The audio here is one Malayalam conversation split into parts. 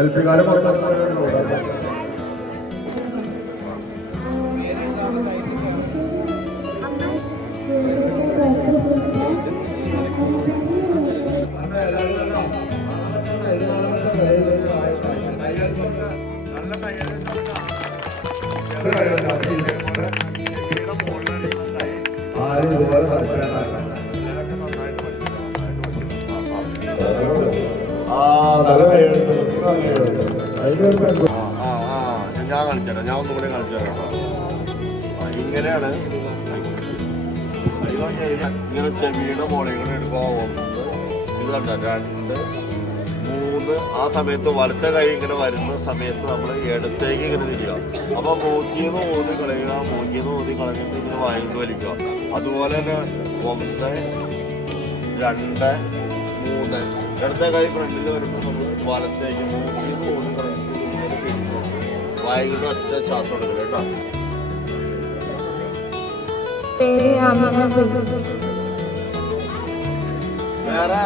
എൽപിക്കാരെ പുറത്തു ഞാൻ കളിച്ചേരാം, ഞാൻ ഒന്നും കൂടെ കളിച്ചേരാം. ഇങ്ങനെയാണ് ഇങ്ങനെ ചെവിയുടെ മോളിങ്ങനെ എടുക്കുക. 1 ഇത് കണ്ട 2 3. ആ സമയത്ത് വലത്തെ കൈ ഇങ്ങനെ വരുന്ന സമയത്ത് നമ്മൾ ഇടത്തേക്ക് ഇങ്ങനെ തിരിയുക. അപ്പൊ മൂക്കിന്ന് ഊതി കളയുക, മൂക്കിന്ന് ഊതി കളഞ്ഞിട്ട് ഇങ്ങനെ വായിന്ന് വലിക്കുക. അതുപോലെ തന്നെ 1 2 3. ഇടത്തെ കൈ ഫ്രണ്ടിൽ വരുമ്പോൾ നമ്മൾ വലത്തേക്ക് മൂക്കിന്ന് ഊതി കളഞ്ഞിട്ട് ഇങ്ങനെ പിരിഞ്ഞു വായിക്കുന്ന ഒറ്റ ശ്വാസം എടുക്കുക കേട്ടോ. വേറെ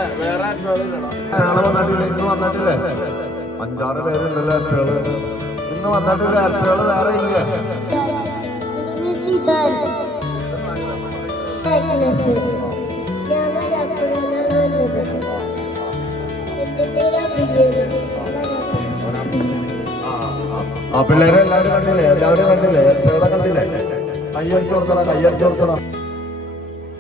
ഇന്ന് വന്നിട്ടില്ലേ? 5-6 പേരുണ്ടല്ലോ അറ്റകള്. ഇന്ന് വന്നിട്ടില്ല അറ്റകള് വേറെ ഇല്ലേ? ആ പിള്ളേരെ എല്ലാവരും കണ്ടില്ലേ? എല്ലാവരും കണ്ടില്ലേ? അറ്റകളെ കണ്ടില്ലേ? കയ്യടിച്ചു കൊടുത്തണം, കയ്യടിച്ചു കൊടുത്തണം.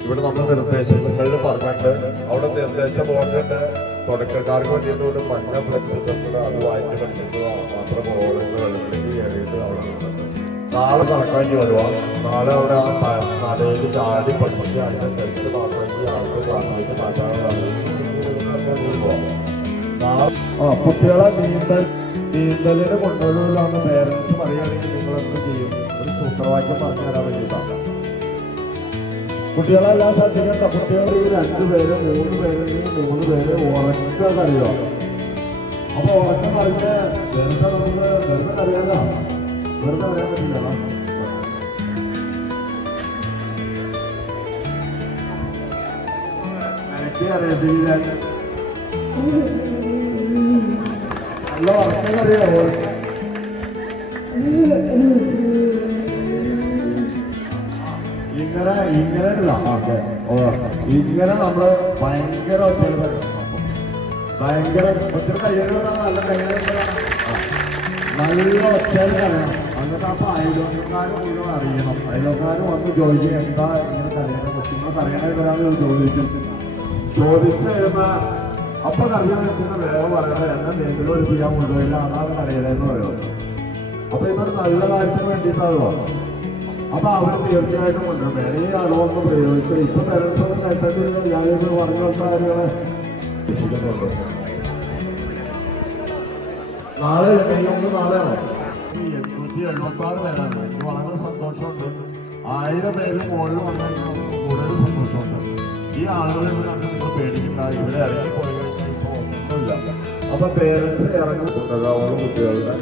ഇവിടെ നമ്മൾ നിർദ്ദേശങ്ങളിൽ പറഞ്ഞിട്ട് അവിടെ നിർദ്ദേശ ബോർഡുണ്ട്. തുടക്കക്കാർക്ക് വേണ്ടിയിട്ട് മഞ്ഞ ഫ്ലെക്സ് ഇട്ടിട്ട് അത് വായിച്ച് പഠിച്ചിട്ട് മാത്രം ബോർഡിൽ വെള്ളത്തിലേക്ക് കയറിയിട്ട് അവിടെ നിന്നിട്ട് നാളെ കണക്കാക്കി വരുക. നാളെ അവിടെ ആ നടയിൽ ചാടി പഠിച്ച് അതിന്റെ ടെസ്റ്റ് മാത്രമെങ്കിൽ ആൾക്ക് ക്ലാസ്സിലേക്ക് മാറ്റാനുള്ളതാണ്. കുട്ടികളെ നീന്തലിന് കൊണ്ടുവരുമെന്നാണ് പേരൻസ് പറയുകയാണെങ്കിൽ നിങ്ങളെന്ത് ചെയ്യും? ഒരു സൂത്രവാക്യം പറഞ്ഞു തരാൻ വേണ്ടിയിട്ടാണ്. കുട്ടികളെല്ലാം ശ്രദ്ധിക്കണ്ട. കുട്ടികൾ ഈ 2 പേര് 3 പേരുണ്ടെങ്കിൽ 3 പേര് ഉറക്കം അറിയുക. അപ്പൊ ഉറക്കം അറിഞ്ഞ് വെറുതെ അറിയാലോ, വെറുതെ അറിയാൻ പറ്റില്ല. എനിക്ക് അറിയത്തില്ല. നല്ല ഉറക്കം അറിയാമോ? ഇങ്ങനെയല്ല. ഇങ്ങനെ നമ്മള് ഭയങ്കര ഒത്തിരി കയ്യലുകളാണ്. നല്ല കയ്യലുകളാണ്. നല്ല ഒച്ചയിൽ കരയണം. എന്നിട്ട് അപ്പൊ അയൽവക്കാരും മുഴുവൻ അറിയണം. അയൽവക്കാരും വന്ന് ചോദിക്കും എന്താ ഇങ്ങനെ കരയണം, കൊച്ചുങ്ങൾ കരയണവരാന്ന് ചോദിച്ചു കഴിയുമ്പോ അപ്പൊ കറിയാൻ പറ്റുന്ന വേറെ പറയണത് എന്നെ നീന്തലോട് ചെയ്യാൻ കൊണ്ടുപോയില്ല, അതാണ് കരയണെന്ന് പറയുന്നത്. അപ്പൊ ഇതൊരു നല്ല കാര്യത്തിന് വേണ്ടിയിട്ടാണ്. അപ്പൊ അവർ തീർച്ചയായിട്ടും കൊണ്ടുവരും. വേറെ ഈ അളവൊന്നും പ്രയോഗിച്ച് ഇപ്പൊ പേരൻസൊന്നും കേട്ടിട്ട് ഞാനിത് പറഞ്ഞു കൊടുത്ത കാര്യങ്ങളെ രക്ഷിക്കുന്നുണ്ട്. നാളെ നമുക്ക് നാളെയാണോ? 876 പേരാണ്. എനിക്ക് വളരെ സന്തോഷമുണ്ട്. 1000 പേര് മുകളിൽ വന്നാൽ കൂടുതൽ സന്തോഷമുണ്ട്. ഈ ആളുകളെ കണ്ട് നിങ്ങൾ പേടിക്കണ്ട. ഇവിടെ ഇറങ്ങി പോയി കഴിഞ്ഞാൽ ഇപ്പൊ ഒന്നുമില്ല. അപ്പൊ പേരൻസ് ഇറങ്ങുന്നുണ്ടല്ലോ ഓരോ കുട്ടികളുടെ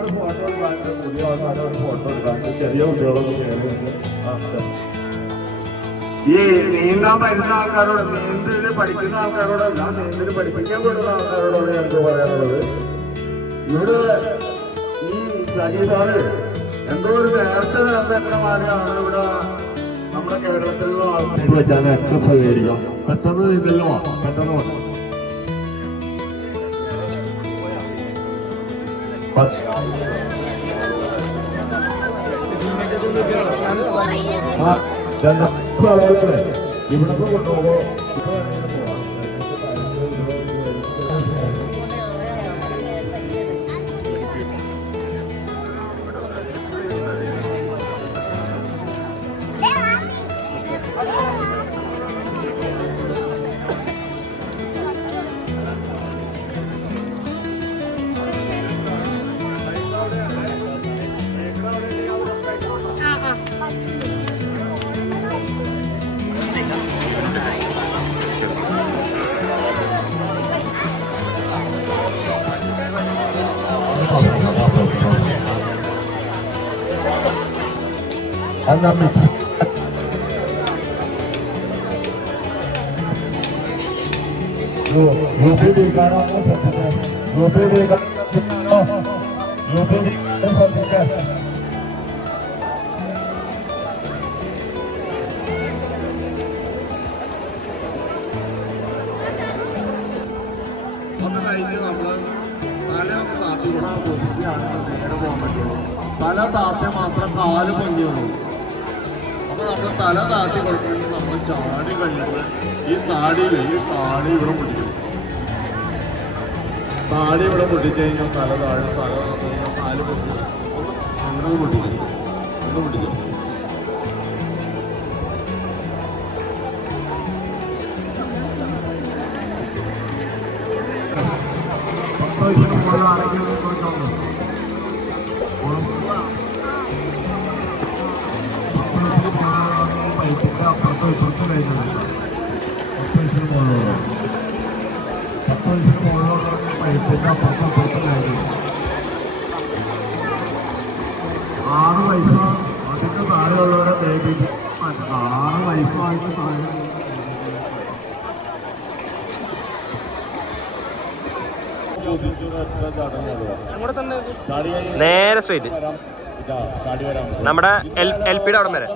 ഒരു ഫോട്ടോ എടുക്കാണ്ട് പുതിയ ആൾക്കാരെ ഒരു ഫോട്ടോ എടുക്കാണ്ട് ചെറിയ കുട്ടികളൊന്നും കയറുന്നുണ്ട്. ഈ നീന്താൻ പറ്റുന്ന ആൾക്കാരോട്, നീന്തല് പഠിക്കുന്ന ആൾക്കാരോടല്ല, നീന്തല് പഠിപ്പിക്കാൻ പറ്റുന്ന ആൾക്കാരോടാണ് ഞങ്ങൾക്ക് പറയാനുള്ളത്. ഇവിടെ ഈ സജീവാണ് എന്തോ ഒരു നേരത്തെ എത്രമാരെയാണ് ഇവിടെ നമ്മുടെ കേരളത്തിലുള്ള ആൾക്കാർ വെച്ചാലൊക്കെ സഹകരിക്കാം. പെട്ടെന്ന് ഇതല്ലോ, പെട്ടെന്ന് ഇവിടത്തെ കൊണ്ടുപോകുമ്പോ എന്നാ മിക്സ് ഗ്രൂപ്പിൽ വിളിക്കാനോ ശ്രദ്ധിക്കാൻ ഗ്രൂപ്പിൽ വിളിക്കാൻ ഗ്രൂപ്പിൽ വിളിക്കാനോ ശ്രദ്ധിക്കാൻ അത് കഴിഞ്ഞ് നമ്മൾ തല ഒന്ന് താത്തി കൂടെ പൊസിക്കുകയാണെങ്കിൽ നേരെ പോകാൻ പറ്റുള്ളൂ. തല താത്തി മാത്രം കാല് പൊങ്ങിയുള്ളൂ. അപ്പൊ നമ്മൾ തല താത്തി കൊടുക്കണമെങ്കിൽ നമ്മൾ ചാടി കഴിയുമ്പോൾ ഈ താടി ഇവിടെ പൊട്ടിക്കും. താടി ഇവിടെ പൊട്ടിച്ചു കഴിഞ്ഞാൽ തല താഴെ തല താത്തി കഴിഞ്ഞാൽ കാല് പൊട്ടിക്കും. അങ്ങനെ പൊട്ടിക്കും. ഒന്ന് പൊട്ടിക്കും. ആറ് വയസ്സ് അതിന്റെ താഴെയുള്ളവരെ ബേബിക്ക് 6 വയസ്സായിട്ട് താഴെ നേരെ സ്ട്രേറ്റ് നമ്മുടെ LP യുടെ അവിടെ വരെ